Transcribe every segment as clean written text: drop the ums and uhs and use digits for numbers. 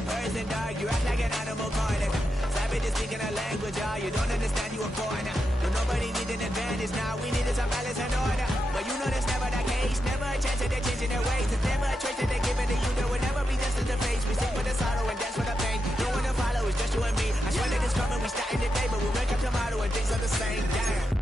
a person, dog. You act like an animal corner. Savages speaking a language, y'all. You don't understand, you a foreigner. But nobody needs an advantage now. We needed some balance and order. But you know that's never the case. Never a chance that they're changing their ways. It's never a choice that they're giving to you. There will never be justice to face. We sing for the sorrow and dance for the pain. No one to follow, it's just you and me. I swear that it's coming, we starting today, but we'll wake up tomorrow and things are the same. Damn.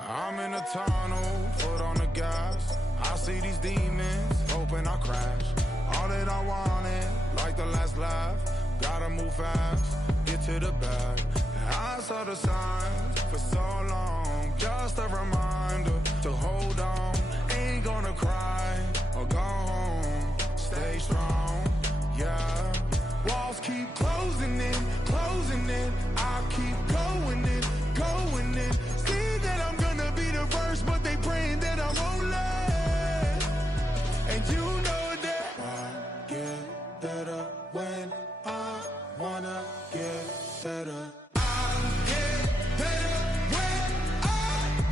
I'm in a tunnel, foot on the gas. I see these demons, hoping I crash. All that I wanted, like the last laugh. Gotta move fast, get to the bag. I saw the signs for so long. Just a reminder to hold on. Ain't gonna cry or go home. Stay strong, yeah. Walls keep closing in, closing in. I keep going in, going in. See that I'm gonna be the first, but they praying that I won't let. And you know that I get better when I wanna get better. I get better when I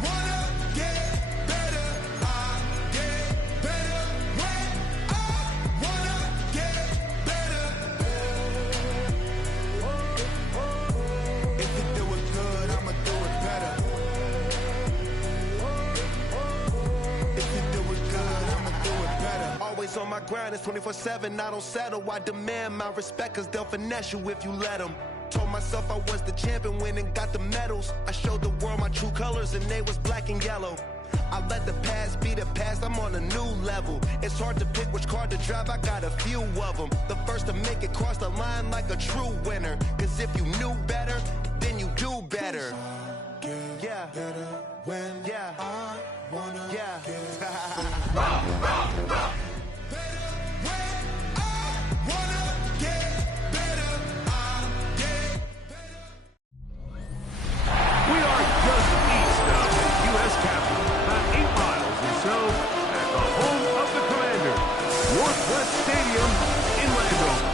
wanna get better. I get better when I wanna get better. If you do it good, I'ma do it better. If you do it good, I'ma do it better. Always on my grind, it's 24/7, I don't settle. I demand my respect, cause they'll finesse you if you let them. Told myself I was the champion, went and got the medals. I showed the world my true colors and they was black and yellow. I let the past be the past, I'm on a new level. It's hard to pick which car to drive, I got a few of them. The first to make it cross the line like a true winner. Cause if you knew better, then you do better. Yeah. Better when I wanna Yeah. get We are just east of the U.S. Capitol, about 8 miles or so, at the home of the Commanders, Northwest Stadium in Landover.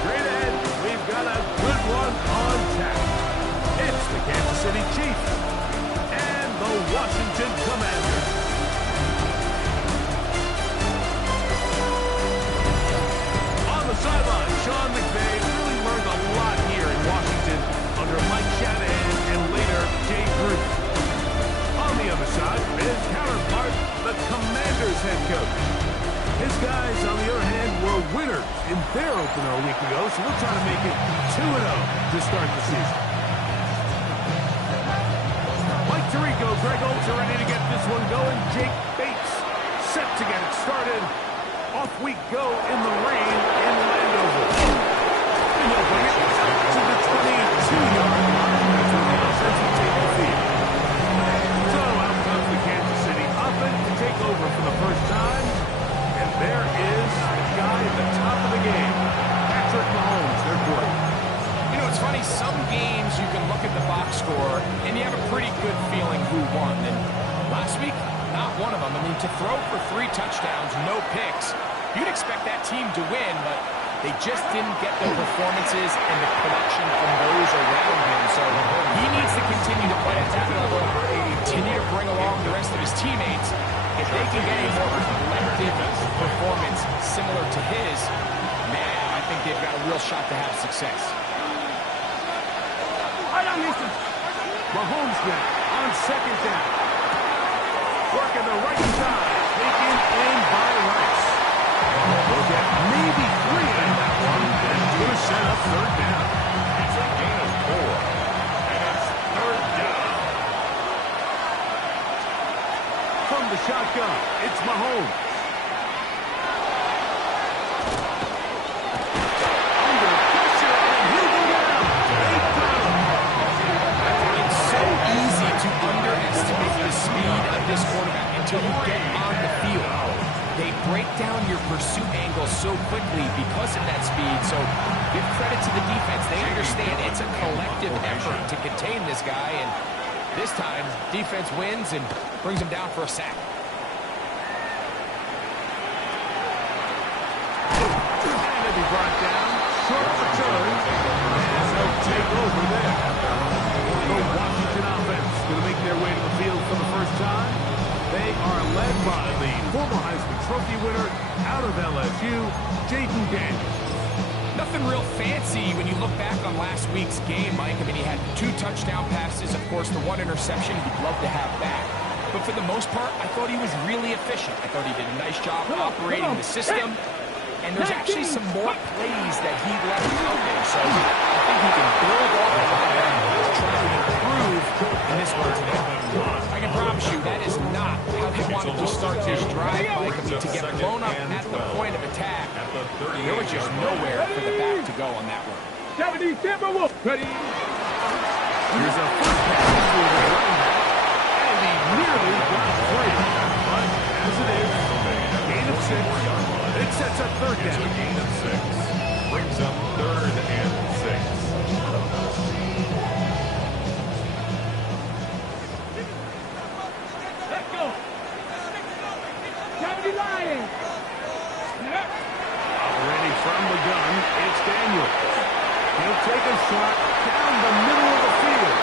Straight ahead, we've got a good one on tap. It's the Kansas City Chiefs and the Washington Commanders. On the sideline, Sean McVay really learned a lot here in Washington under Mike Shanahan and later Jay Gruden. On the other side, his counterpart, the Commanders head coach. His guys, on the other hand, were winners in their opener a week ago, so we'll try to make it 2-0 to start the season. Mike Tirico, Greg Olds are ready to get this one going. Jake Bates set to get it started. Off we go in the rain in Landover. And he'll bring it to the 22-yard line. That's where the offense will take the field. So out comes the Kansas City offense to take over for the first time. And there is the guy at the top of the game, Patrick Mahomes, their quarterback. You know, it's funny, some games you can look at the box score and you have a pretty good feeling who won. And last week, not one of them. I mean, to throw for 3 touchdowns, no picks, you'd expect that team to win, but they just didn't get the performances and the production from those around him. So he needs to continue to play at that level, continue to bring along the rest of his teammates. If they can get a more collective performance similar to his, man, I think they've got a real shot to have success. Mahomes now on second down. Working the right side, taken in by Rice. We'll get maybe 3 out of that one. That's going to set up third down. It's a gain of 4. And it's third down. From the shotgun, it's Mahomes. Under pressure, and he'll go down. They've got him. It's so easy to underestimate the speed of this quarterback until you get on the field. They break down your pursuit angle so quickly because of that speed. So give credit to the defense. They understand it's a collective effort to contain this guy. And this time, defense wins and brings him down for a sack. And he'll be brought down. Short return. And they'll take over there. out of LSU, Jaden Daniels. Nothing real fancy when you look back on last week's game, Mike. I mean, he had 2 touchdown passes. Of course, the 1 interception he'd love to have back. But for the most part, I thought he was really efficient. I thought he did a nice job operating the system. And there's actually some more plays that he left out there. So I think he can build off of that to try to improve in this one today. I can promise you that is not how he wanted to start this drive, Mike. I mean, to get blown up at the point of attack, there was just nowhere for the back to go on that one. 70 Timberwolves. Ready? Here's a first pass to the running back. And he nearly got free. But as it is, gain of 6. It sets up third down. Gain of 6. Brings up 3rd and 6. Let's go. 70 Lions. Operating from the gun, it's Daniels. He'll take a shot down the middle of the field.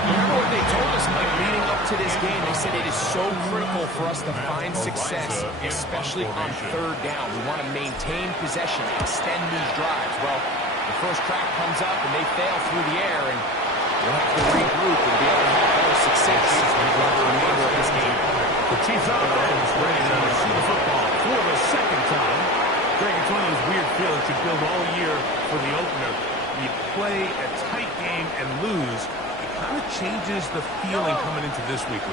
Remember what they told us, Mike, leading up to this game? They said it is so critical for us to find success, especially on 3rd down. We want to maintain possession, extend these drives. Well, the first crack comes up and they fail through the air, and we'll have to regroup and be able to have better success throughout the remainder of this game. The Chiefs offense ready to receive the football for the 2nd time. Greg, it's one of those weird feelings you build all year for the opener. You play a tight game and lose. It kind of changes the feeling coming into this week.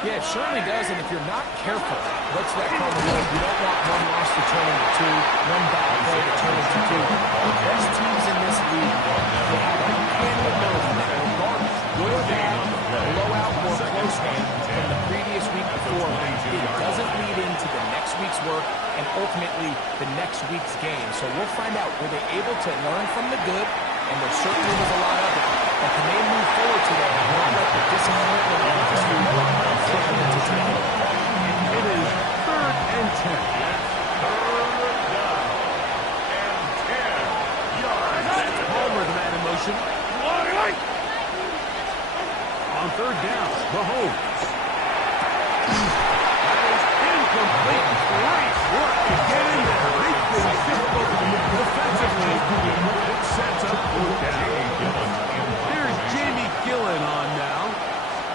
Yeah, it certainly does, and if you're not careful, what's that called? You don't want one loss to turn into 2, one bad play to turn into 2. The best teams in this league, they have a uncanny ability that regardless, good or bad, blowout or close game from the previous week before, it doesn't lead into the next week's work and ultimately the next week's game. So we'll find out, were they able to learn from the good, and there certainly was a lot of it, but can they move forward today and not let the disappointment of this week flip them into today? It is 3rd and 10. That's Palmer, the man in motion. On 3rd down, Mahomes. That is incomplete. Great work to get in there. They've been difficult defensively. It sets up 4th down. Here's Jamie Gillen on now.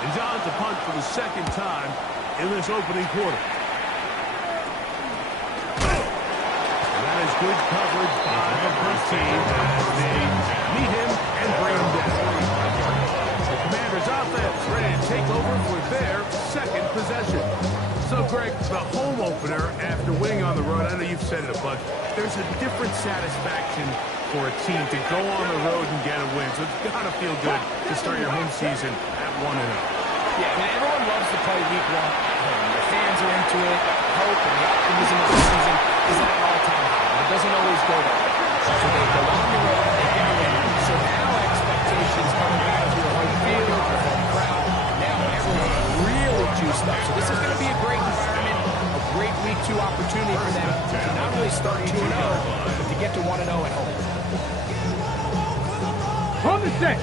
And John to punt for the 2nd time in this opening quarter. And that is good coverage by the first team as they meet him and bring him down. The Commanders' offense ready to take over for their 2nd possession. So, Greg, the home opener after winning on the road, I know you've said it a bunch, there's a different satisfaction for a team to go on the road and get a win. So it's got to feel good to start your home season at 1-0. Yeah, I mean, everyone loves to play week 1 at home. The fans are into it. Hope and the optimism of the season is at an all-time high. It doesn't always go that way. So they go on the road, they get a win. So now expectations coming back to your home field, your home crowd. Now everyone's really juiced up. So this is going to be a great environment, a great week 2 opportunity for them to not only start 2-0, but to get to 1-0 at home. On the set.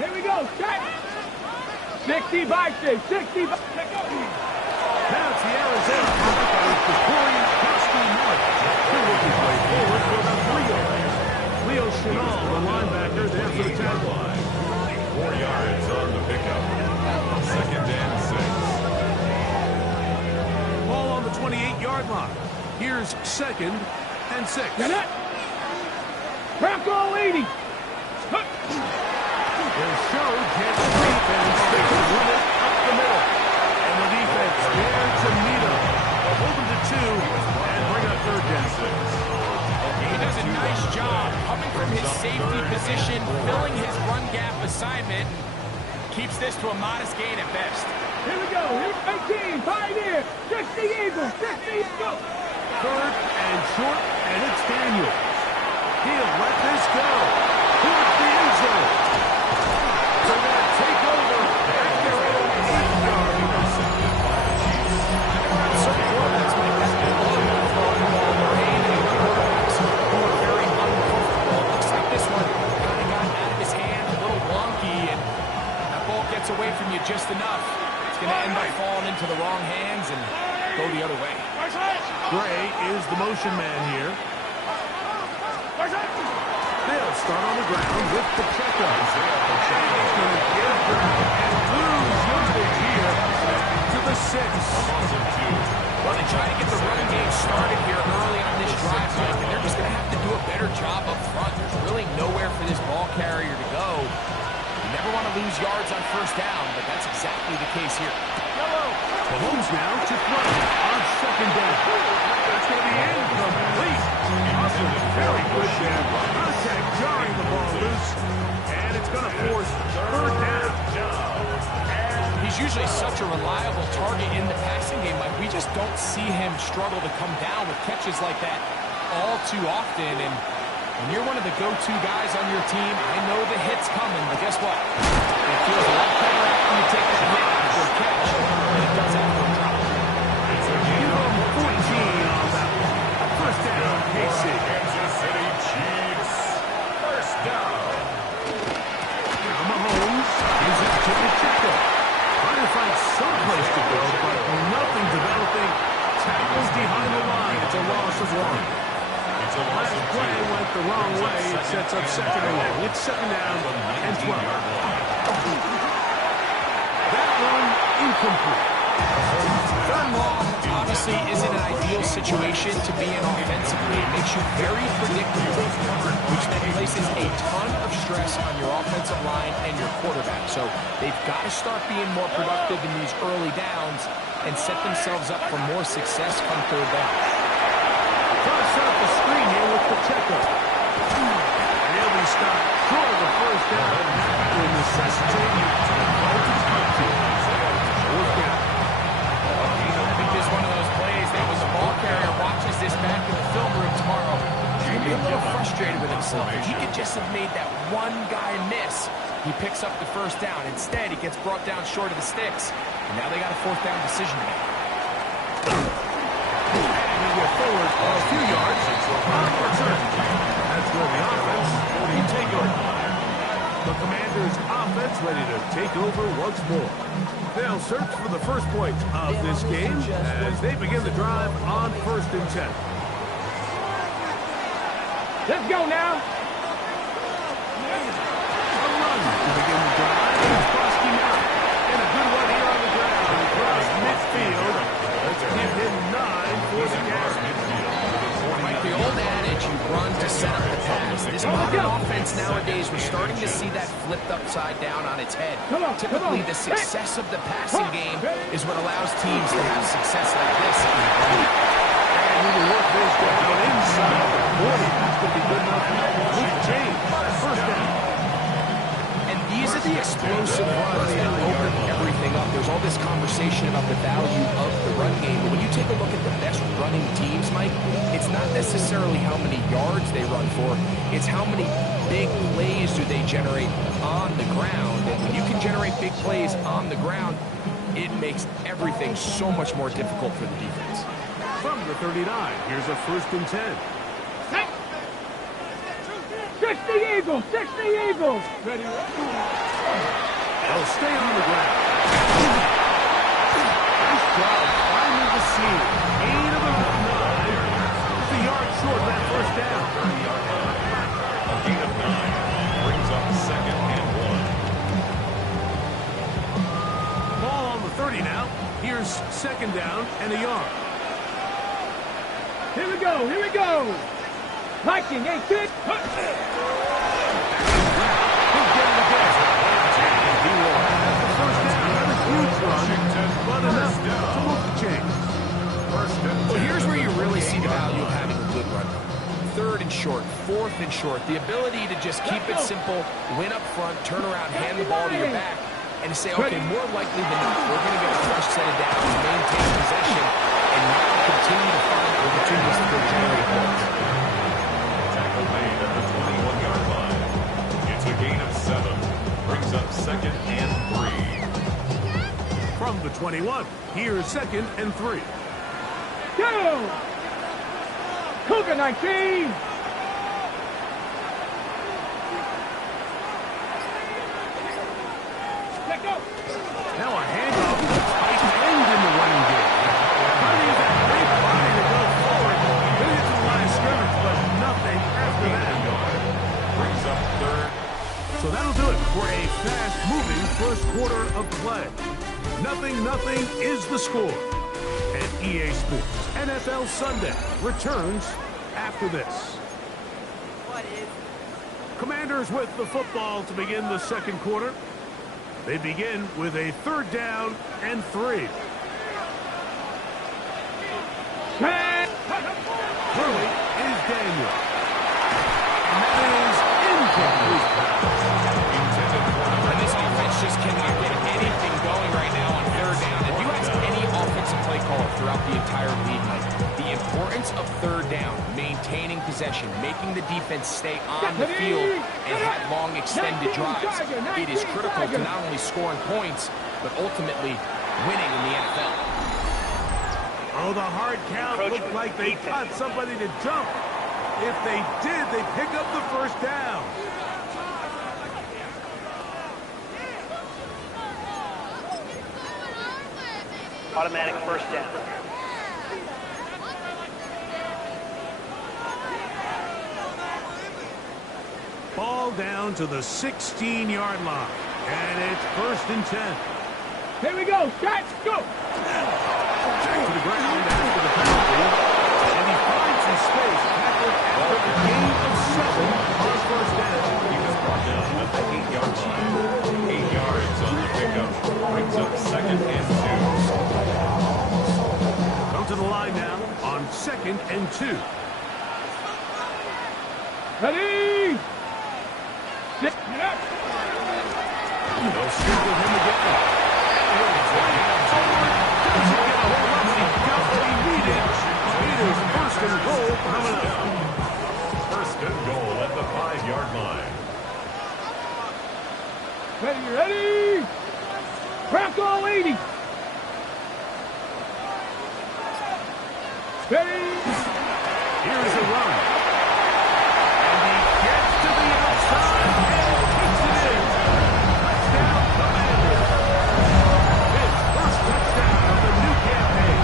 Here we go. Set. 60 by 6. 60 by 6. Now it's the Arizona Cardinals with Corey Miller. He'll work his way forward for the Leo Chenal, the linebacker, there for the tackle. 4 yards on the pickup. 2nd and 6. Ball on the 28-yard line. Here's 2nd and 6. Bronco 80. Their show gets deep and sticks with it up the middle. And the defense there to meet him. Hold him to 2 and bring up 3rd down. He does a nice job coming from his safety position, filling his run gap assignment. Keeps this to a modest gain at best. Here we go. Here's 18. Pioneer. 60 Eagles. 60 Eagles. 3rd and short, and it's Daniel. He'll let this go. Towards the end zone. They're going to take over at their own 8-yard intercepted by the Chiefs. Certain quarterbacks make that ability to throw the ball in the rain, and quarterbacks who are very uncomfortable. Looks like this one kind of got out of his hand, a little wonky, and that ball gets away from you just enough. going to end up falling into the wrong hands and go the other way. Gray is the motion man here. They'll start on the ground with Pacheco. He's going to get around and lose yardage here to the 6. Well, they try to get the running game started here early on this drive, Mike, and they're just going to have to do a better job up front. There's really nowhere for this ball carrier to go. You never want to lose yards on first down, but that's exactly the case here. Mahomes now to throw on second down. That's going to be incomplete. Awesome, very good there. Contact jarring the ball loose, and it's going to force third down. He's usually such a reliable target in the passing game. Like, we just don't see him struggle to come down with catches like that all too often. And when you're one of the go-to guys on your team, I know the hit's coming, but guess what? It feels a lot better after you take that hit after a catch than it does after a drop. Give him 14 on that one. First down, KC. Kansas City Chiefs. First down. Now Mahomes gives it to Pacheco. Trying to find some place to go, but nothing developing. Tackles behind the line. It's a loss of 1. Last play went the wrong way. It sets up second and long. It's second down and 12. That one incomplete. Third and long obviously isn't an ideal situation to be in offensively. It makes you very predictable, which then places a ton of stress on your offensive line and your quarterback. So they've got to start being more productive in these early downs and set themselves up for more success come third down. Trying to set up the screen here with Pacheco. And he'll be stopped short of the first down, and that will necessitate fourth down. I think this is one of those plays that when the ball carrier watches this back in the film room tomorrow, he's going to be a little frustrated with himself. If he could just have made that one guy miss, he picks up the first down. Instead, he gets brought down short of the sticks, and now they got a fourth down decision to make. Forward a few yards on return. That's where the offense will take over. The Commanders' offense ready to take over once more. They'll search for the first point of this game as they begin the drive on 1st and 10. Let's go now. A run to begin the drive. It's Bosky now. And a good one here on the ground across midfield. Let's give him 9 for the carry. Like the old adage, you run to set up the pass. This modern offense nowadays, we're starting to see that flipped upside down on its head. Typically, the success of the passing game is what allows teams to have success like this. And we will work this down inside the 40. That's going to be good enough with James. First down. And these are the explosive runs that open everything up. There's all this conversation about the value of the run game, but when you take a look at the best running teams, Mike, it's not necessarily how many yards they run for, it's how many big plays do they generate on the ground. And when you can generate big plays on the ground, it makes everything so much more difficult for the defense. From the 39, here's a 1st and 10. 60 Eagles, 60 Eagles. Ready? They'll stay on the ground. Nice job finding the seam. 8 of them up 9. Just a yard short of that first down. A gain of 9 brings up second and 1. Ball on the 30 now. Here's second down and a yard. Here we go, here we go. Viking, hey, kid. He'll get it again. And he will have the first down. Not a huge run, but enough to move the chains. Well, here's where you really see the value of having a good run. 3rd and short, 4th and short. The ability to just keep it simple, win up front, turn around, hand the ball to your back, and to say, okay, more likely than not, we're going to get a fresh set of downs, maintain possession, and now continue to find opportunities to generate points. Tackle made at the 21-yard line. It's a gain of 7. Brings up second and 3. From the 21, here's second and 3. Go. Cougar 19. Let go. Now a handoff to the play. 0-0 is the score. And EA Sports NFL Sunday returns after this. Commanders with the football to begin the second quarter. They begin with a 3rd down and 3. Hurley is Daniel. And that is incomplete pass. And this offense just cannot get anything going right now on 3rd down. If you ask any offensive play caller throughout the entire league, the importance of 3rd down, maintaining possession, making the defense stay on the field and have long extended drives, it is critical to not only scoring points, but ultimately winning in the NFL. Oh, the hard count looked like they got somebody to jump. If they did, they pick up the 1st down. Automatic 1st down. Ball down to the 16-yard line. And it's 1st and 10. Here we go. Shots, go. Back to the ground after the penalty. And he finds some space. Tackled after a gain of 7 on 1st down. He was brought down at the 8-yard line. 8 yards on the pickup. Brings up 2nd and 2. Come to the line now on 2nd and 2. Ready? They'll stick with him again. Peters, 1st and goal coming up. 1st and goal at the 5-yard line. Ready? Crack all 80. Ready? Here's a run. And he gets to the outside and takes it in. Touchdown, Commanders. His 1st touchdown of the new campaign.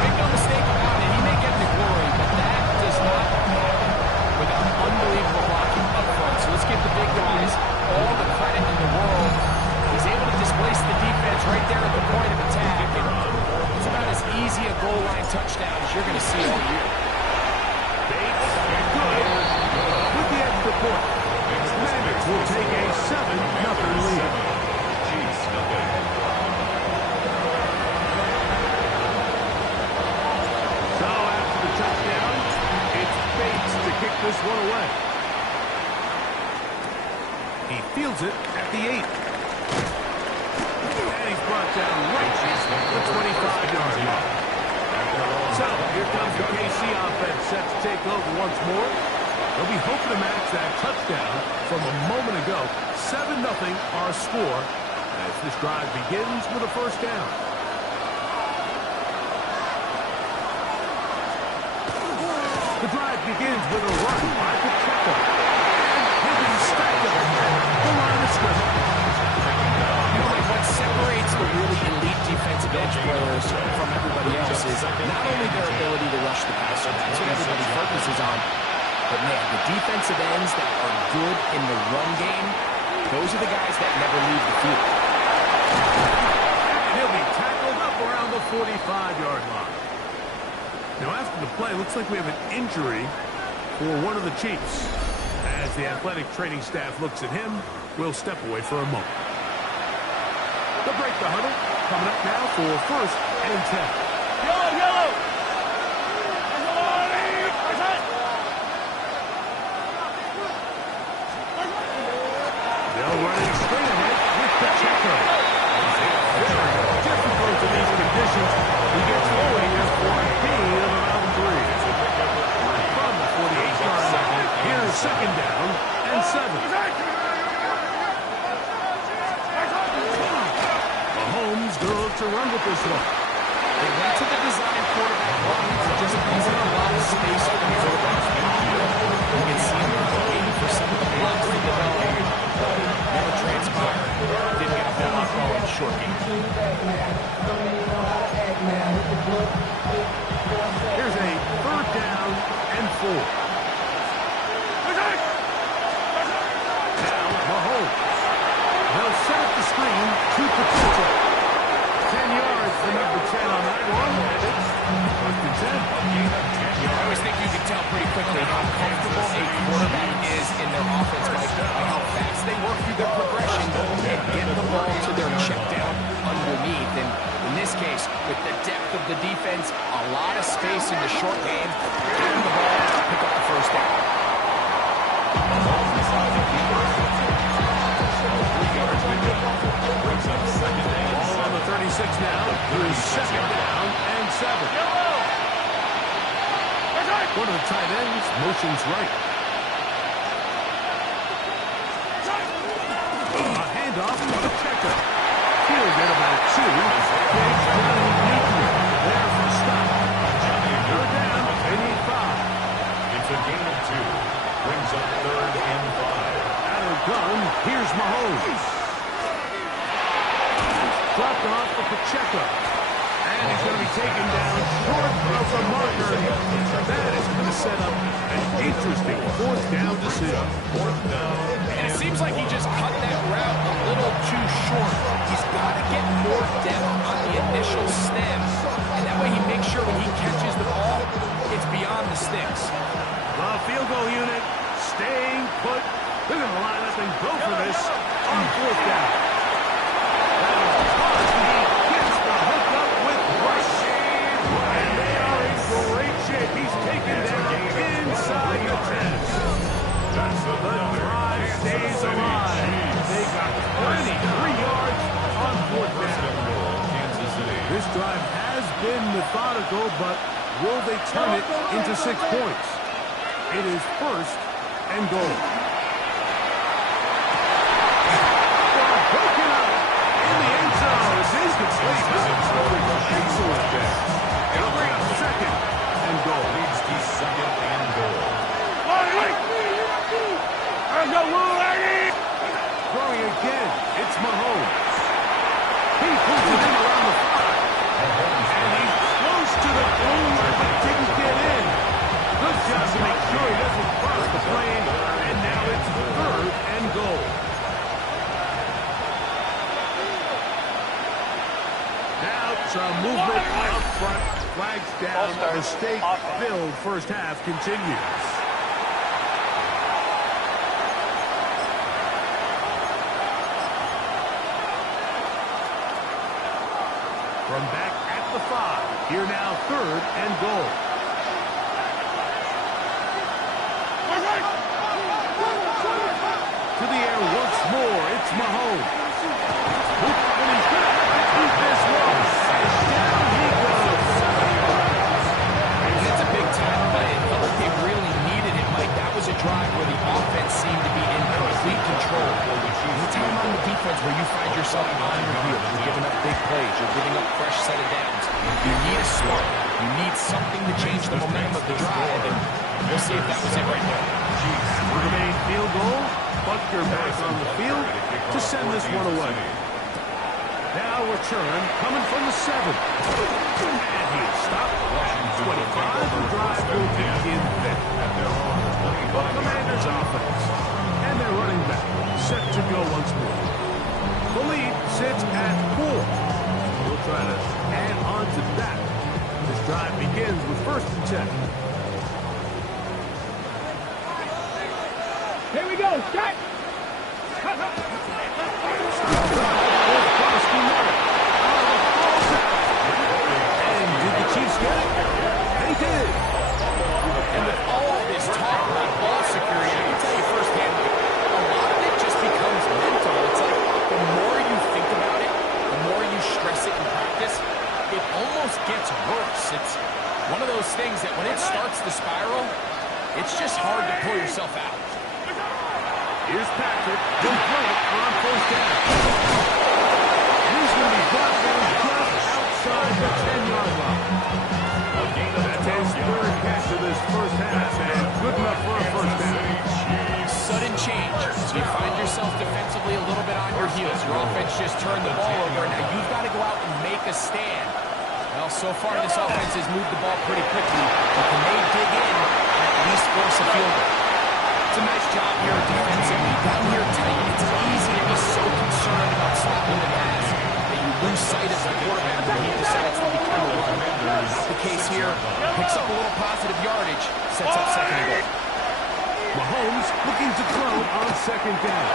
Make no mistake about it, he may get the glory, but that does not happen without unbelievable blocking up front. So let's give the big guys all the credit in the world. He's able to displace the defense right there at the point of attack. And it's about as easy a goal line touchdown as you're going to see all year. Bates, good. With the extra point. Commanders will take a 7-0 lead. Chiefs, nothing. So after the touchdown, it's Bates to kick this one away. He fields it at the 8. And he's brought down right at the 25-yard line. So here comes the KC offense set to take over once more. They'll be hoping to match that touchdown from a moment ago. 7-0 our score as this drive begins with a 1st down. The drive begins with a run by Pacheco. And Higgins stacked up the line of scrimmage. You know, like what separates the really elite defensive edge players from everybody else is not only their ability to rush the passer, that's what everybody focuses on, but man, the defensive ends that are good in the run game, those are the guys that never leave the field. And he'll be tackled up around the 45-yard line. Now after the play, looks like we have an injury for one of the Chiefs. As the athletic training staff looks at him, we'll step away for a moment. They'll break the huddle. Coming up now for 1st and 10. Yellow. They'll run it straight ahead with Pacheco. Very difficult in these conditions. He gets away for a gain of around 3. From the 48-yard line, here's 2nd down and 7. Mahomes going to look to run with this one. They went to the design quarterback run that just isn't a lot of space for the quarterback. You can see him waiting for some of the blocks to develop. Never transpired. Didn't get a block going short game. Here's a 3rd down and 4. Now Mahomes. They'll moves with the depth of the defense, a lot of space in the short game. Give him the ball, pick up the first down. Ball on the 36 now. Here's second down and 7. One of the tight ends motions right. A handoff to the checker. He'll get about 2. Gage down neatly. There for a stop. They're down. They need 5. It's a gain of 2. Brings up 3rd and 5. Out of gun, here's Mahomes. Dropped off for Pacheco. And he's going to be taken down short of the marker. That is going to set up an interesting 4th down decision. 4th down. And it seems like he just cut that route a little too short. He's got to get more depth on the initial stem. And that way he makes sure when he catches the ball, it's beyond the sticks. The field goal unit staying put. They're going to line up and go for this on 4th down. That was caught. He gets the hookup with rush. And they are in great shape. He's taken down inside the 10. The drive stays alive. They got plenty. 3 yards on 4th down. This drive has been methodical, but will they turn it into 6 points? It is 1st and goal. Broken up in the end zone. It's incomplete. Excellent there. It'll bring up 2nd and goal. Leads to 2nd and goal. Throwing again. It's Mahomes. He puts it in around the 5. And he's close to the goal line, but didn't get in. Good job to make sure he doesn't cross the plane. And now it's 3rd and goal. Now some movement up front. Flags down. Mistake-filled first half continues. From back at the 5. Here now 3rd and goal. To the air once more. It's Mahomes. And he's going to keep this one. Down he goes. And it's a big time play. It felt like they really needed it, Mike. That was a drive where the offense seemed to be in complete control. Anytime on the defense where you find yourself on your heels, you're giving up big plays, you're giving up fresh set of downs. You need a spark. You need something to change the momentum of the drive, and we'll see if that was it right there. With the main field goal, Butker back on the field to send this one away. Now return coming from the 7. And he's stopped. 25. The drive will begin there. Commanders offense. And their running back set to go once more. The lead sits at 4. We'll try to add on to that. This drive begins with 1st and 10. Here we go, Scott. And did the Chiefs get it? They did. And with all this talk about ball security, I can tell you firsthand, a lot of it just becomes mental. It's like the more you think about it, the more you stress it in practice, it almost gets worse. It's one of those things that when it starts to spiral, it's just hard to pull yourself out. Here's Patrick. He'll throw it on 1st down. He's going to be brought down just outside the 10-yard line. That's his 3rd catch of this first half, and good enough for a 1st down. Sudden change. So you find yourself defensively a little bit on your heels. Your offense just turned the ball over. Now you've got to go out and make a stand. Well, so far this offense has moved the ball pretty quickly. But can they dig in and at least force a field goal? It's a nice job here defensively. Down here tight, it's easy to be so concerned about stopping the pass that you lose sight of the quarterback when he decides to become a runner. Not the case here. Picks up a little positive yardage, sets up 2nd and goal. Mahomes looking to throw on 2nd down.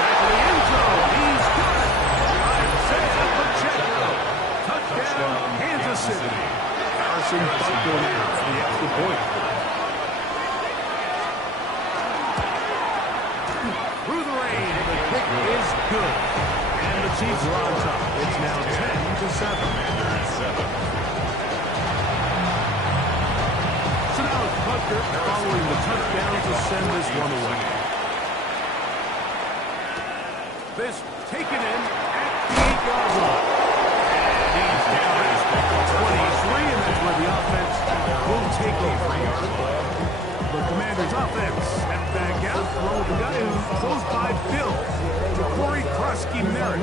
Back to the end zone. He's got it. Drive set Pacheco. Kansas City. Harrison Butker now for the extra point. Through the rain, the kick is good. And the Chiefs are on top. It's now 10-7. So now it's Butker following the touchdown to send this one away. This taken in at the 8-yard line. And he's down at 23, and that's where the offense will take over. The Commanders' offense step back out, along with the guy who goes by Bill, Corey Krusky-Merritt.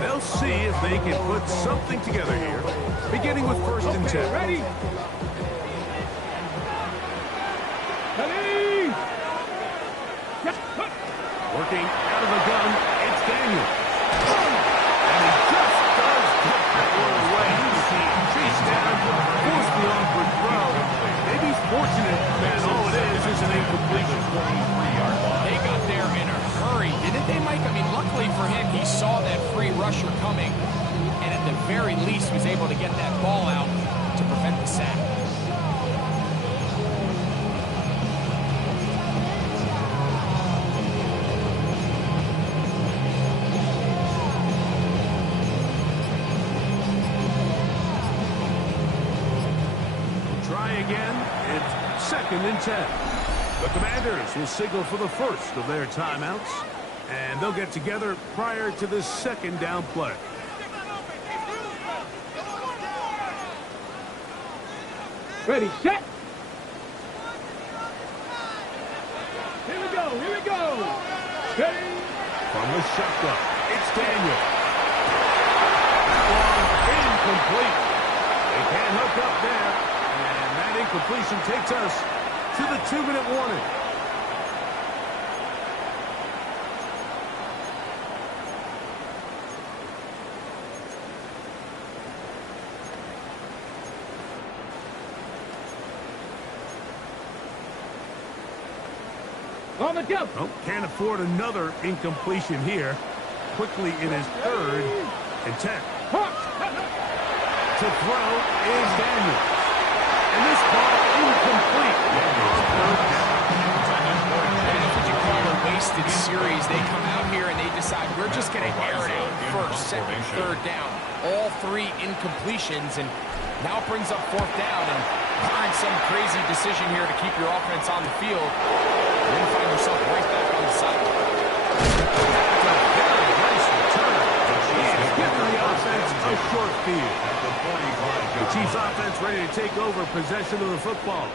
They'll see if they can put something together here, beginning with 1st and 10. Ready? Ready? Working out of the gun, it's Daniel. And he just does get that one away. He's chased down, forced the awkward throw. Maybe he's fortunate that all it is an incompletion. They got there in a hurry, didn't they, Mike? I mean, luckily for him, he saw that free rusher coming, and at the very least was able to get that ball out to prevent the sack. Again, it's 2nd and 10. The Commanders will signal for the first of their timeouts, and they'll get together prior to the 2nd down play. Ready, set. Here we go, here we go. Ready. From the shotgun, it's Daniel. That one incomplete. They can't hook up there. Incompletion takes us to the 2-minute warning. On the jump. Oh, can't afford another incompletion here. Quickly it is 3rd and 10. To throw is Daniel. And this ball incomplete. That's what you call a wasted series. They come out here and they decide we're just going to air it out 1st, 2nd, 3rd down. All 3 incompletions, and now it brings up 4th down. And barring some crazy decision here to keep your offense on the field, you're going to find yourself right back on the sideline. Very nice return. He is giving the offense a short field. The Chiefs offense ready to take over possession of the football.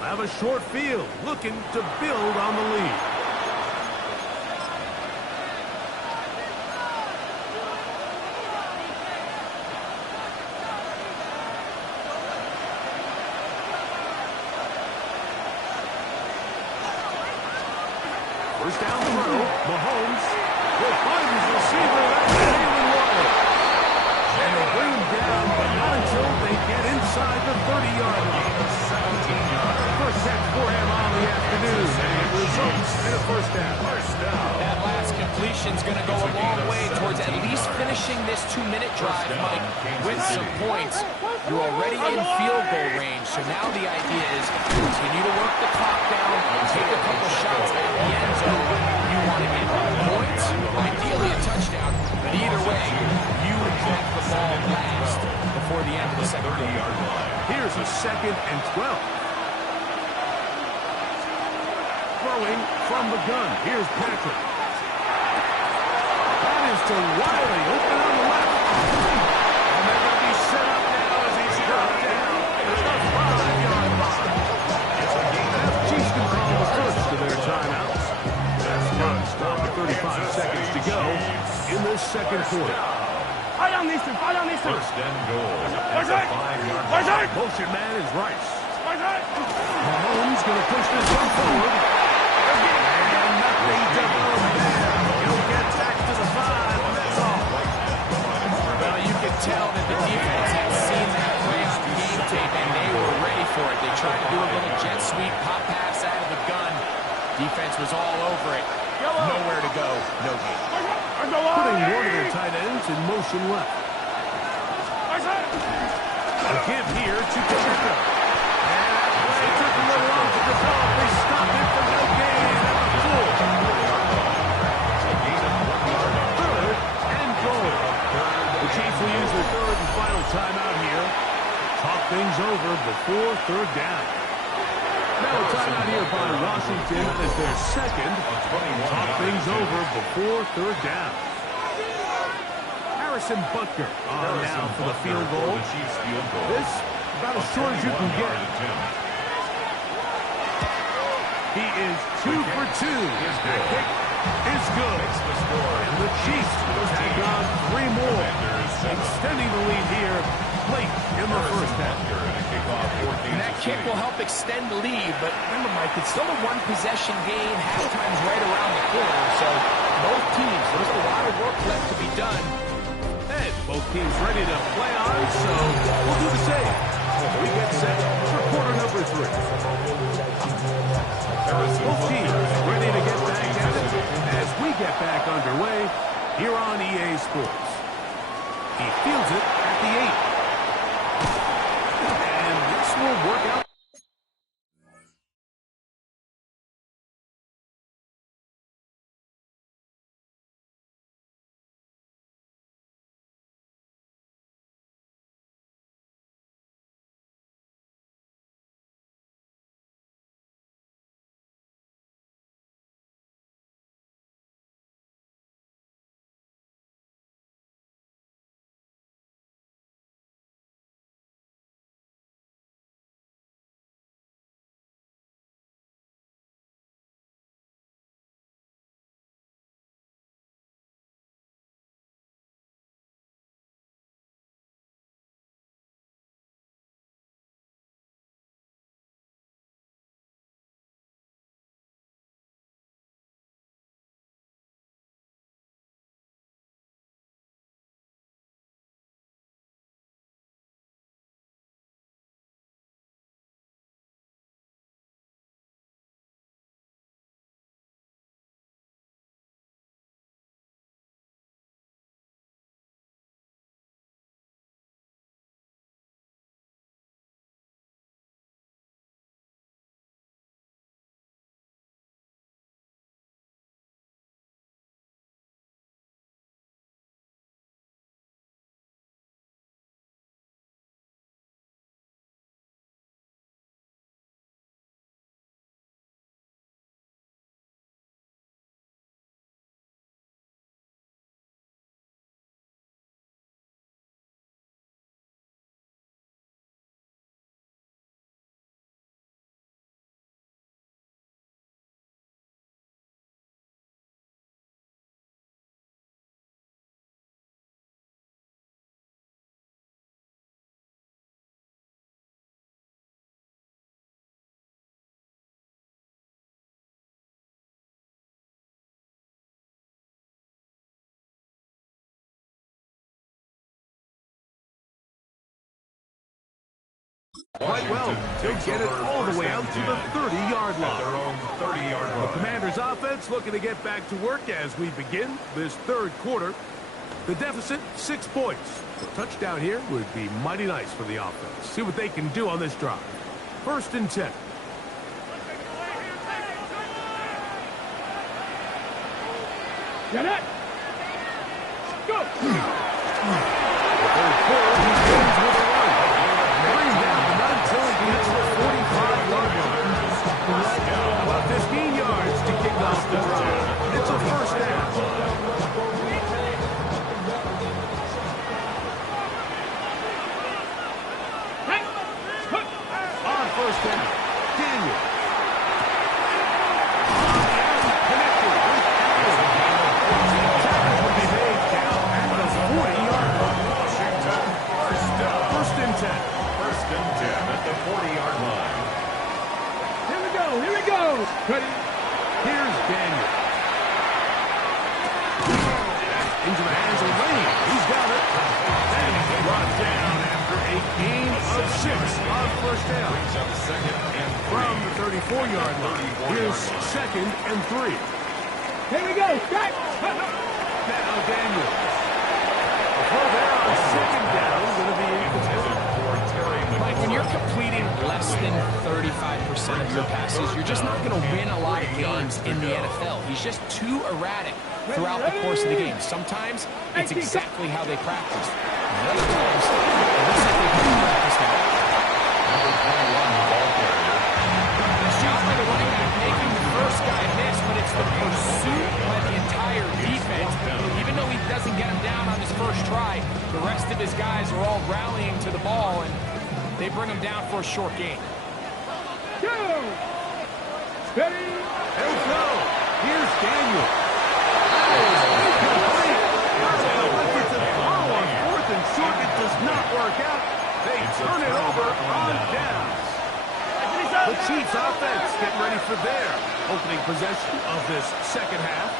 Have a short field, looking to build on the lead. First down throw, Mahomes will find his receiver. And they bring him down, but not until they get inside the 30-yard line. First catch for him on the afternoon, and it results in a first down. That last completion's going to go a long way towards at least finishing this 2-minute drive, Mike, with some points. You're already in field goal range, so now the idea is continue to work the clock down, take a couple shots at the end zone. You want to get points, ideally a touchdown, but either way, you have the ball last before the end of the 2nd quarter. Here's a 2nd and 12. Throwing from the gun. Here's Patrick. That is to Wiley, open on the left. And they're going to be set up now as he's dropped down. There's a 5-yard line. Chiefs can call the first of their timeouts. That's run stop with 35 seconds to go in this 2nd quarter. First and goal. That's a 5-yard line. Motion man is Rice. Mahomes going to push this one forward. And nothing developed there. He'll get back to the 5, and that's all. Well, you can tell that the defense had seen that play on game tape, and they were ready for it. They tried to do a little jet sweep, pop pass out of the gun. Defense was all over it. Nowhere to go, no game. Putting one of their tight ends in motion left. here to Pacheco. And that play took a little long to develop. They stopped it for no gain at the full. Third and goal. The Chiefs will use their third and final timeout here. Talk things over before third down. Now a timeout here by Washington as their second. Talk things over before third down. Harrison Butker on now for the field goal. This about as short as you can get. He is 2 for 2. That kick is good. And the Chiefs take on 3 more, extending the lead here late in the first half. And that kick will help extend the lead, but remember, Mike, it's still a one-possession game. Halftime's right around the corner, so both teams, there's a lot of work left to be done. And both teams ready to play on, so we'll do the same. We get set for quarter number 3. Both teams ready to get back at it as we get back underway here on EA Sports. He fields it at the 8. And this will work out. Quite well. He'll get it all the way out to the 30-yard line. The Commanders' offense looking to get back to work as we begin this third quarter. The deficit, 6 points. A touchdown here would be mighty nice for the offense. See what they can do on this drive. 1st and 10. Get it. Go. The third quarter, he begins with a run. Bring down the run until he gets the 45-yard line. About 15 yards to kick off the drive. It's a first down. On first down, Daniel. Here we go. Ready. Here's Daniel. Into the hands of Lane. He's got it. And he's brought down after a gain of 6 on first down. From the 34-yard line. Here's 2nd and 3. Here we go. Back. Now Daniel. A throw there on 2nd down. Going to be incomplete. when you're completing less than 35% of your passes, you're just not going to win a lot of games in the NFL. He's just too erratic throughout the course of the game. Sometimes it's exactly how they practice. And other times, it looks like they don't practice now. Number 21, ball carrier. Nice job by the running back making the first guy miss, but it's the pursuit by the entire defense. Even though he doesn't get him down on his first try, the rest of his guys are all rallying to the ball, and they bring him down for a short gain. Go! Steady! There we go. Here's Daniel. That is incomplete. Like it's a throw on 4th and short. It does not work out. They turn it over on downs. The Chiefs offense getting ready for their opening possession of this second half.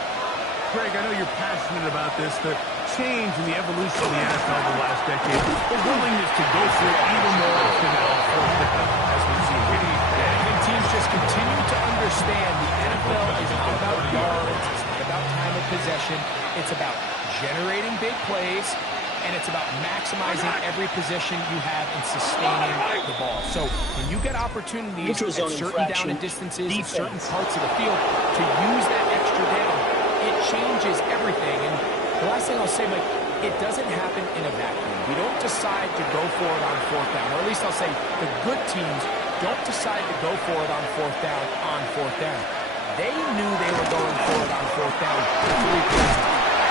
Greg, I know you're passionate about this, the change in the evolution of the NFL in the last decade, the willingness to go for it even more often as we see here. I think teams just continue to understand the NFL is not about yards, it's not about time of possession, it's about generating big plays, and it's about maximizing every possession you have and sustaining the ball. So when you get opportunities at certain down and distances, in certain parts of the field, to use that extra down, it changes everything. And the last thing I'll say, Mike, it doesn't happen in a vacuum. We don't decide to go for it on 4th down, or at least I'll say the good teams don't decide to go for it on 4th down on 4th down. They knew they were going for it on 4th down 3 plays.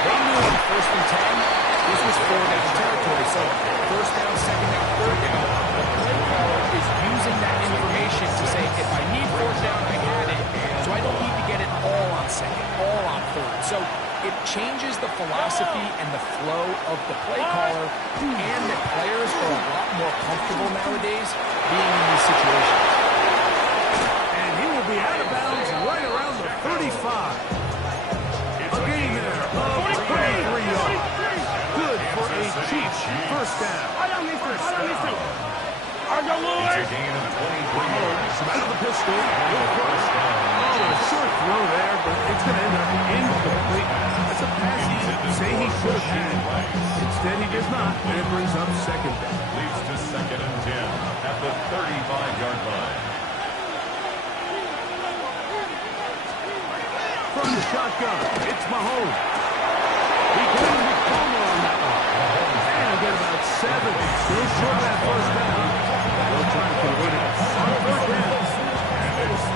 They knew on 1st and 10, this was 4-down territory. So 1st down, 2nd down, 3rd down, the play caller is using that information to say, if I need 4th down, I had it, so I don't need to get it all on 2nd, all on 3rd. So it changes the philosophy and the flow of the play caller, and the players are a lot more comfortable nowadays being in these situations. And he will be out of bounds right around the 35. A gain there of 23 yards. Good for a Chiefs first down. It's a gain of 23 yards. Out of the pistol. Oh, a short throw there, but it's going to end up incomplete. That's a pass he say he should have had. Instead, he does not, and it brings up 2nd down. Leads to 2nd and 10 at the 35-yard line. From the shotgun, it's Mahomes. He can be calmer on that one. And get about 7. Still short of that first down. They'll try to convert it on 3rd down.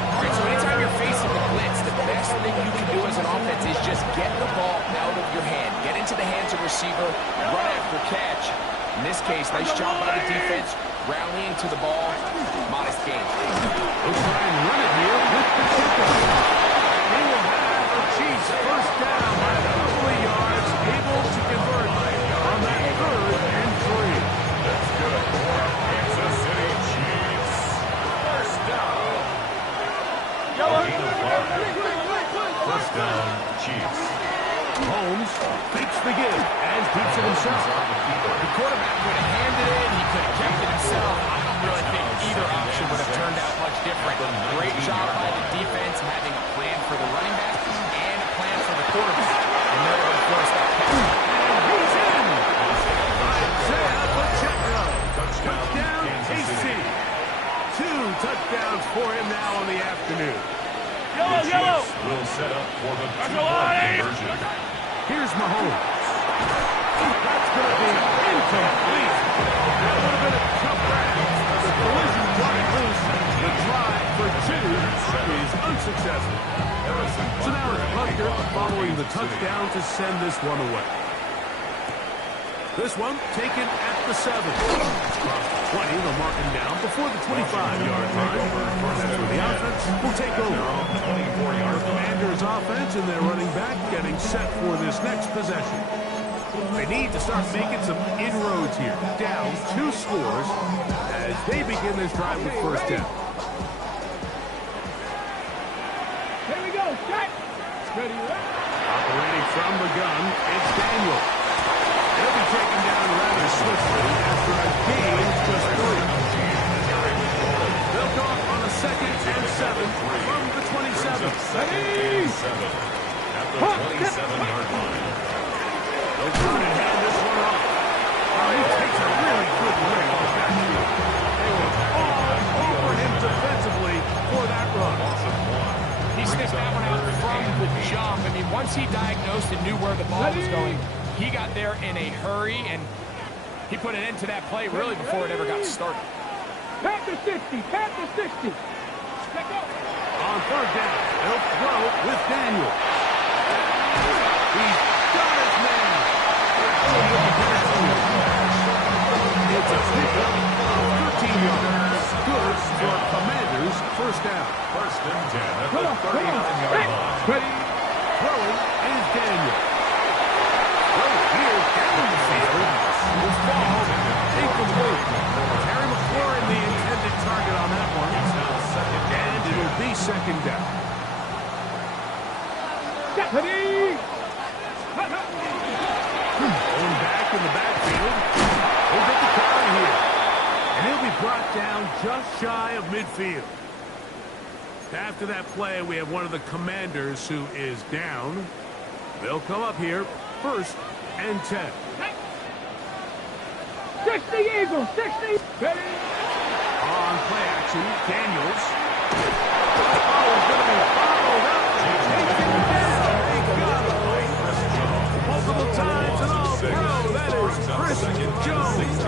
All right, so anytime you're facing the blitz, the best thing you can do as an offense is just get the ball out of your hand. Get into the hands of receiver, run after catch. In this case, nice job by the defense, rallying to the ball. Modest gain. They'll try and run it here with the kickoff. They will have the Chiefs first down by a couple of yards, able to convert on that 3rd and 3. That's good for Kansas City Chiefs. First down. First down, Chiefs. Holmes fakes the give and keeps it himself. The quarterback would have handed it. He could have kept it himself. I don't really think either option would have turned out much different. Great job by the defense having a plan for the running back and a plan for the quarterback. And they're able to force that pass. And he's in. Isaiah Pacheco. Touchdown, KC. 2 touchdowns for him now on the afternoon. The Chiefs will set up for the 2-point conversion. Here's Mahomes. That's going to be incomplete. That would have been a tough grab. The collision brought it loose. The try for 2 is unsuccessful. So now it's Butker following the touchdown to send this one away. This one taken at the 7. Across the 20, they'll mark him down before the 25-yard line. That's where the offense will take over. The Commanders' offense and their running back getting set for this next possession. They need to start making some inroads here. Down 2 scores as they begin this drive with first down. Here we go. Set. Ready. Operating from the gun, it's Daniel. They'll be taken down rather swiftly after a gain of just 3. They'll go on a 2nd and 7 from the 27. Ready? At the 27-yard line. They'll turn and hand this one off. Oh, he takes a really good wing off that field. They will once he diagnosed and knew where the ball was going, he got there in a hurry, and he put an end to that play really before it ever got started. Pat to 60, Pat to 60. On third down, they'll throw with Daniel. He's got his man. It's a pickup of 13 yards. Good for Commanders' first down. First and 10 at the 39-yard line. Ready. Throwing is Daniel. Here's down the field. This ball incomplete. Terry McLaurin, the intended target on that one. And it'll be second down. Going back in the backfield. He'll get the carry here. And he'll be brought down just shy of midfield. After that play, we have one of the Commanders who is down. They'll come up here, first and 10. 60 Eagles, 60. Ready. On play action, Daniels. Oh, it's going to be followed up. Taken down. They got him. Multiple times and all throw. That is Chris Jones.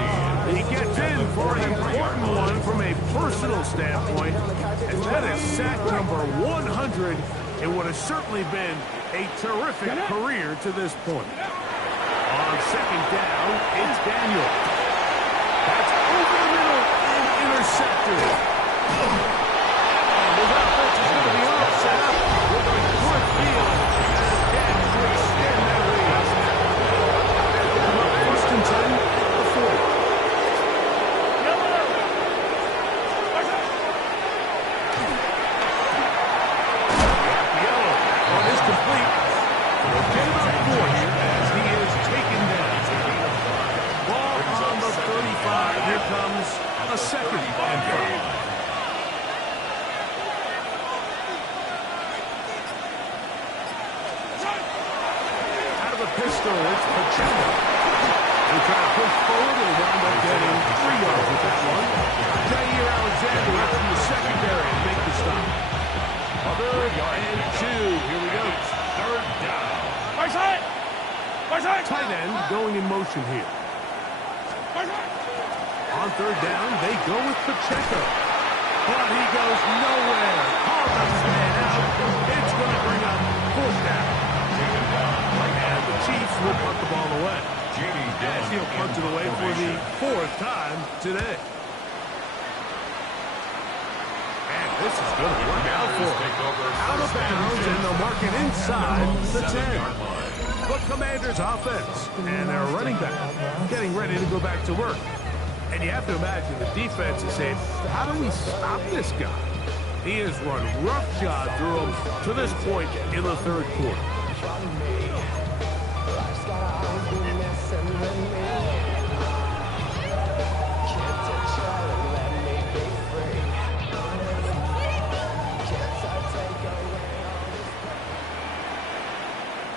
He gets in for an important one from a personal standpoint. And that is sack number 100. It would have certainly been a terrific career to this point. On second down, it's Daniel. That's over the middle and intercepted. And his offense is going to be all set up with a good field and a catch to extend that lead. First and 10 at the 40. A second and 5. Out of the pistol, it's Pacheco. They try to push forward and wound up getting 3 yards with that one. Jair Alexander up from the secondary to make the stop. Third and 2. Here we go. Third down. Right side. Right side. Tight end going in motion here. Right side. On third down, they go with Pacheco. But he goes nowhere. Call the man out. It's going to bring up fourth down. And the Chiefs will punt the ball away. As he'll punt it away for the fourth time today. And this is going to work out for him. Out of bounds, and they'll mark it inside the 10. But Commanders offense and their running back getting ready to go back to work. And you have to imagine the defense is saying, how do we stop this guy? He has run roughshod through him to this point in the third quarter.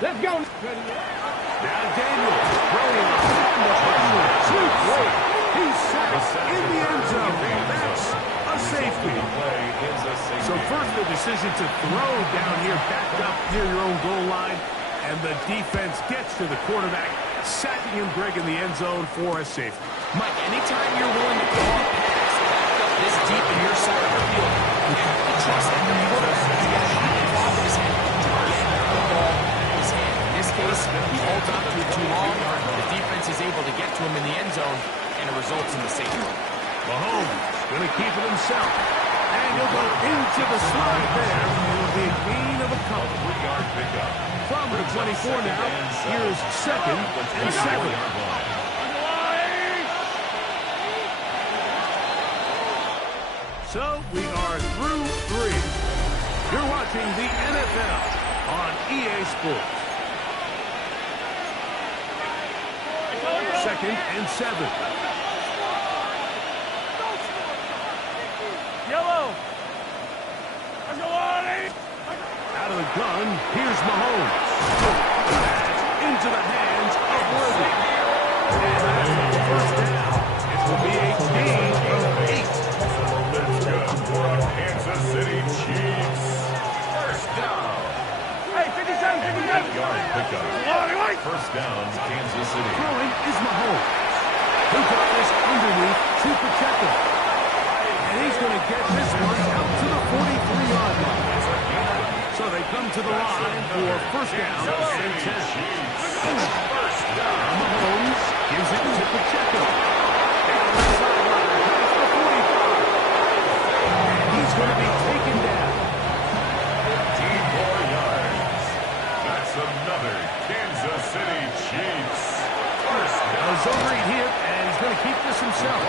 Let's go. Now Daniels throwing a he's sacked in the end zone. That's a safety. So first the decision to throw down here, backed up near your own goal line, and the defense gets to the quarterback, sacking him, Greg, in the end zone for a safety. Mike, anytime you're willing to call a pass back up this deep in your side of the field, you have to trust that the quarterback is going to have the ball in his hand. Get the ball in his hand. In this case, he holds on to it too long. The defense is able to get to him in the end zone, and it results in the safety. Mahomes going to keep it himself. And he'll go into the slide there. It'll be a gain of a couple. 3-yard pickup. From the 24 now, here's second and 7. So we are through 3. You're watching the NFL on EA Sports. Second and 7. Yellow. Out of the gun, here's Mahomes. That's into the hands of Worthy. And that's the first down. It will be a gain of 8. That's good for the Kansas City Chiefs. First down. Hey, 57, 57. line for first down and 10. First down. Mahomes gives it to Pacheco. Down the sideline, past the 45. And he's going to be taken down. 54 yards. That's another Kansas City Chiefs. First down. A zone read here, and he's going to keep this himself.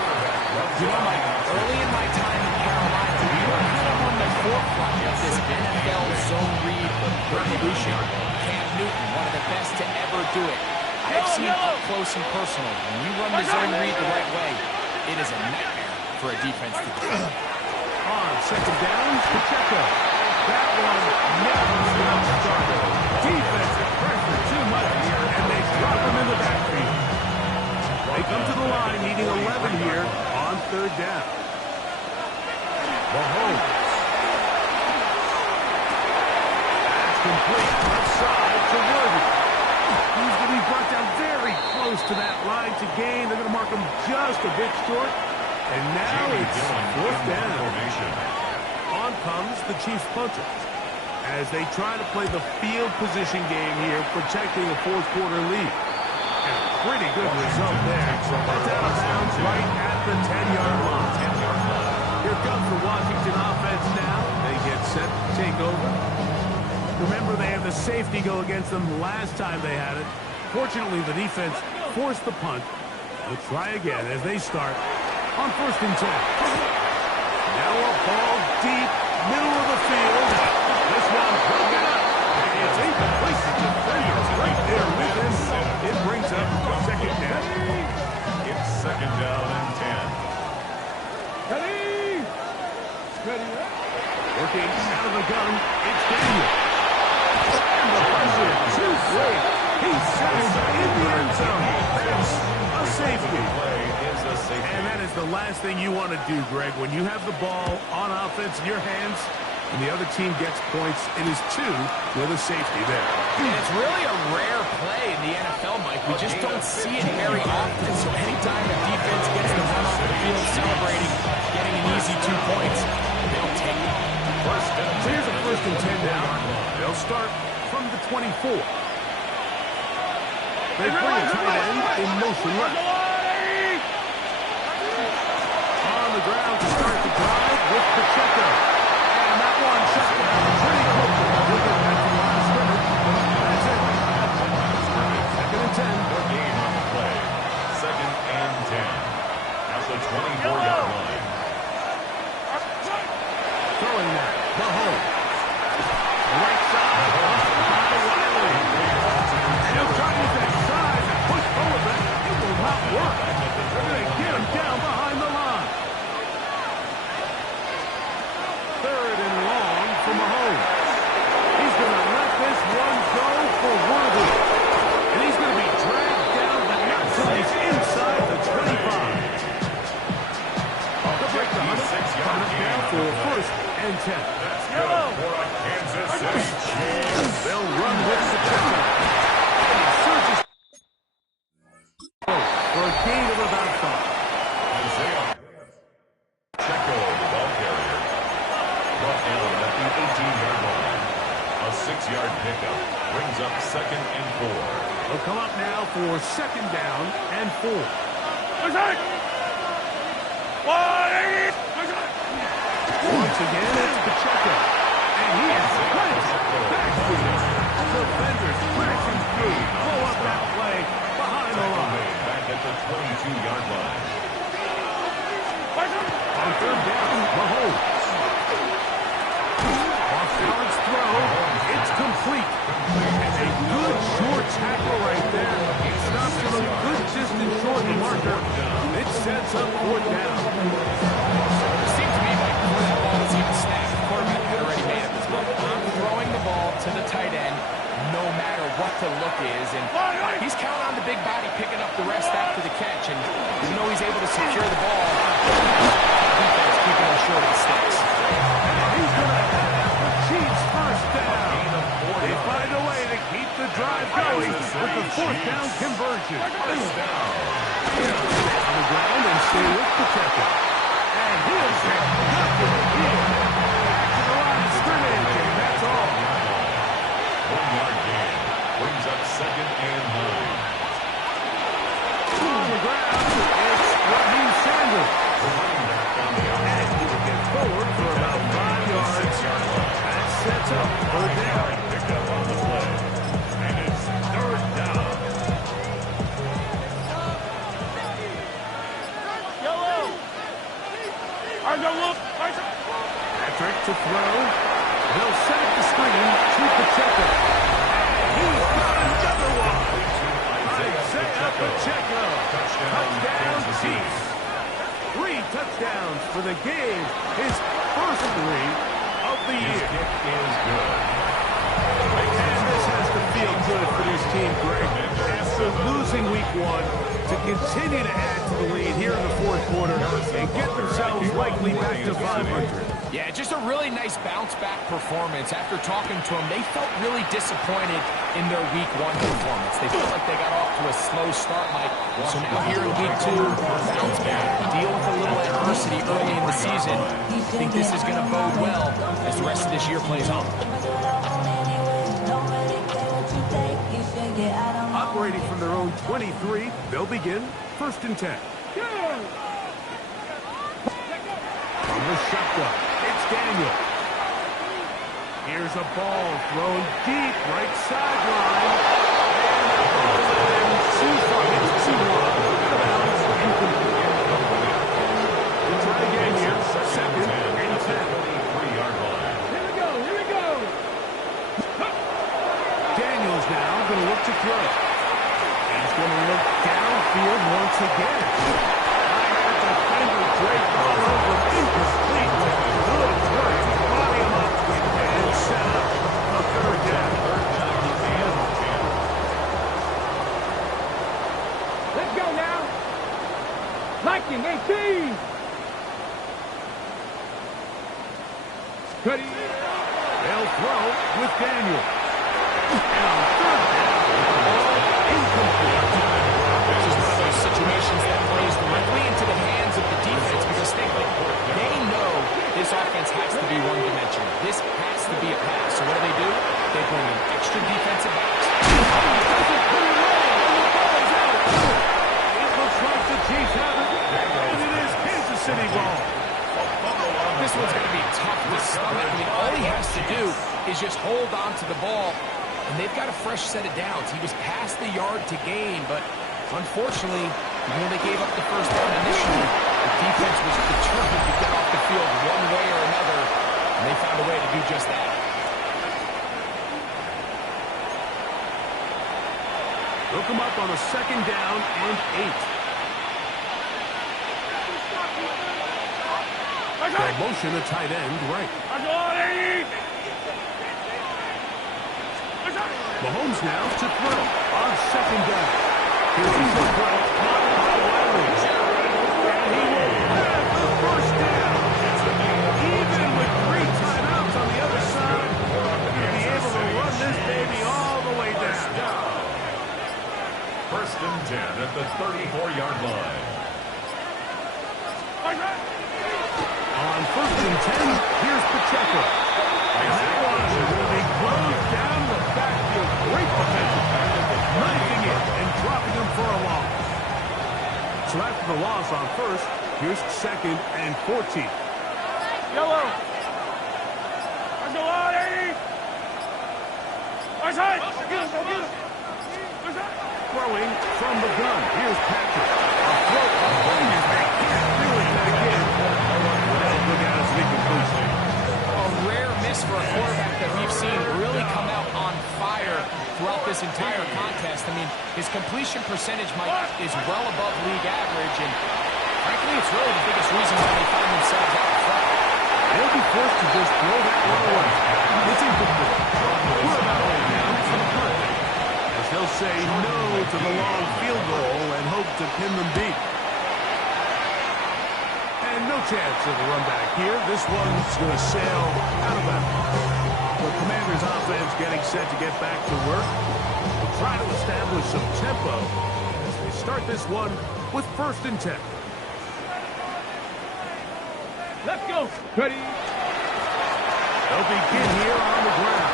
You know, Mike, early in my time in Carolina, we were kind of on the forefront of this NFL zone read revolution. Cam Newton, one of the best to ever do it. I have seen up close and personal. When you run the zone read the right way, it is a nightmare for a defense to do. On second down, Pacheco. That one never got started. Defensive pressure too much here, and they drop him in the backfield. They come to the line needing 11 here on third down. Mahomes. That's complete. Left side to Worthy. He's going to be brought down very close to that line to gain. They're going to mark him just a bit short. And now it's fourth down. On comes the Chiefs punter as they try to play the field position game here, protecting a fourth-quarter lead. And a pretty good result there. That's out of bounds right at the 10-yard line. Here comes the Washington offense now. They get set to take over. Remember, they had the safety go against them last time they had it. Fortunately, the defense forced the punt. They'll try again as they start on first and 10. Now a ball deep, middle of the field. This one broken up. It's incomplete. The defender's right there with him. It brings up second down. It's second down and 10. Ready? Ready. Working out of the gun, it's Daniel. And the pressure too great. He sets in the end zone. That's a safety. And that is the last thing you want to do, Greg. When you have the ball on offense in your hands and the other team gets points, it is two with a safety there. And it's really a rare play in the NFL, Mike. We just don't see it very often. So anytime the defense gets the run off the field celebrating, getting an easy 2 points, they'll take it. So here's a first and 10 now. They'll start from the 24. They bring a tight end in motion left. On the ground to start the drive with Pacheco. And that one shut down pretty quickly. We'll get back to the line of scrimmage. That's it. Second and 10. Good game on the play. Second and 10. At the 24-yard line. Throwing that. Mahomes. Right side. Wiley. And he'll try to use that size and push forward, but it will not work. They're going to get him down behind the line. Third and long for Mahomes. He's going to let this one go for Worthy. And he's going to be dragged down, but not until he's inside the 25. The break the 100. Coming up now for first and 10. That's good for a Kansas City Chiefs. They'll run with the touchdown. And he surges for a gain of about 5. Isaiah Pacheco, the ball carrier. Brought down at the 18-yard line. A 6-yard pickup brings up second and 4. They'll come up now for second down and 4. Once again, it's Pacheco. And he has plenty backfield. Defenders crashing through. Blow up that play behind the line. Back at the 22-yard line. On third down, Mahomes. Off balance throw. It's complete. And a good short tackle right there. He stops him a good distance short of the marker. It sets up fourth down. It seems to me like before that ball was even snapped, the quarterback had already made up his mind. I'm throwing the ball to the tight end no matter what the look is. And he's counting on the big body picking up the rest after the catch. And even though he's able to secure the ball, defense keeping him short of the snap. Patrick to throw. They'll set up the screen to Pacheco. He's got another one. Isaiah Pacheco. Touchdown, Chiefs. 3 touchdowns for the game. His first 3 of the year. His kick is good. And this has to feel good for this team, Greg. After losing week 1, to continue to add to the lead here in the fourth quarter and get themselves likely back to 500. Yeah, just a really nice bounce-back performance. After talking to them, they felt really disappointed in their week 1 performance. They felt like they got off to a slow start, Mike. So now here in week 2, bounce back, deal with a little adversity early in the season. I think this is going to bode well as the rest of this year plays on. Operating from their own 23, they'll begin 1st and 10. From the shotgun, it's Daniel. Here's a ball thrown deep, right sideline. And too far, it's too long. We'll try again here. 2nd and 10. 3-yard line. Here we go. Daniels now going to look to throw. He's going to look downfield once again. I had the finger break all over. Incomplete. Good work to body him up and set up a 3rd down. Let's go now. Liking 18. Cuddy. They'll throw with Daniel. And on 3rd down, incomplete. This is one of those situations that plays directly into the hands of the defense because they know this offense has to be one-dimensional. This has to be a pass. So what do? They bring in extra defensive backs. It looks like the Chiefs have it, and it is Kansas City ball. This one's going to be tough to stomach. I mean, all he has to do is just hold on to the ball, and they've got a fresh set of downs. He was past the yard to gain, but unfortunately, when they gave up the 1st down initially, the defense was determined to get off the field one way or another, and they found a way to do just that. Look him up on a 2nd down and 8. They'll motion a tight end right. Mahomes now to throw on 2nd down. Here's a throw caught by Wiley. And he will grab the 1st down. Even with 3 timeouts on the other side, he'll be able to run this baby all the way down. 1st and 10 at the 34-yard line. On 1st and 10, here's Pacheco. And that one will be closed down the backfield. Great potential. Knifing it and dropping him for a loss. So after the loss on 1st, here's 2nd and 14. Yellow. Let's go on, 80. Outside. Get him. Throwing from the gun. Here's Patrick. A throw behind his back. Can't do it again. Look at his incompletion. A rare miss for a quarterback that we've seen really come out on fire throughout this entire contest. I mean, his completion percentage, Mike, is well above league average, and frankly, it's really the biggest reason why they find themselves out front. They'll be forced to just throw that one away. It's incomplete. We're about all down from the punt. As they'll say no to the long field goal and hope to pin them deep. And no chance of a run back here. This one's going to sail out of bounds. The Commanders' offense getting set to get back to work. We'll try to establish some tempo as they start this one with 1st and 10. Let's go. Ready. They'll begin here on the ground.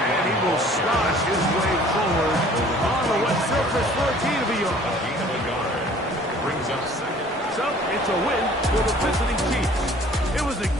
And he will slosh his way forward on the wet surface for a gain of a yard. Gain of a yard. Brings up 2nd. So it's a win for the visiting Chiefs. It was a